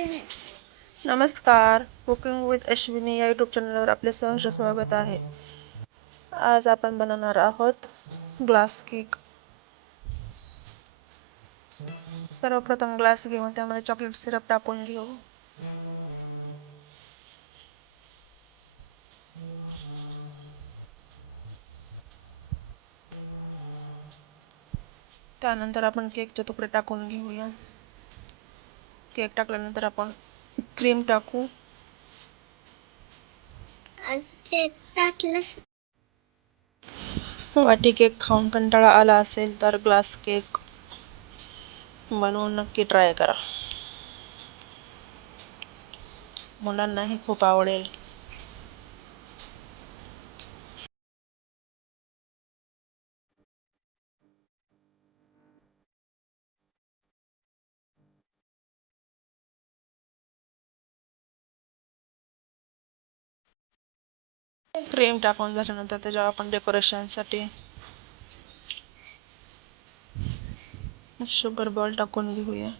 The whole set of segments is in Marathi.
नमस्कार, कुकिंग विथ अश्विनी या यूट्यूब चॅनलवर आपले सहर्ष स्वागत आहे. आज आपण बनवणार आहोत ग्लास केक. सर्वप्रथम ग्लास घेऊन त्यामध्ये चॉकलेट सिरप टाकून घेऊ. त्यानंतर आपण केकचे तुकडे टाकून घेऊया. केक टाकल्यानंतर आपण क्रीम टाकू. वाटी केक खाऊन कंटाळा आला असेल तर ग्लास केक बनवून नक्की ट्राय करा. मुलांनाही खूप आवडेल. क्रीम टाकून झाल्यानंतर त्याच्यावर आपण डेकोरेशनसाठी शुगर बॉल टाकून घेऊया.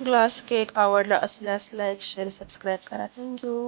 ग्लास केक आवडला असल्यास लाईक, शेअर, सबस्क्राईब करा. थँक्यू.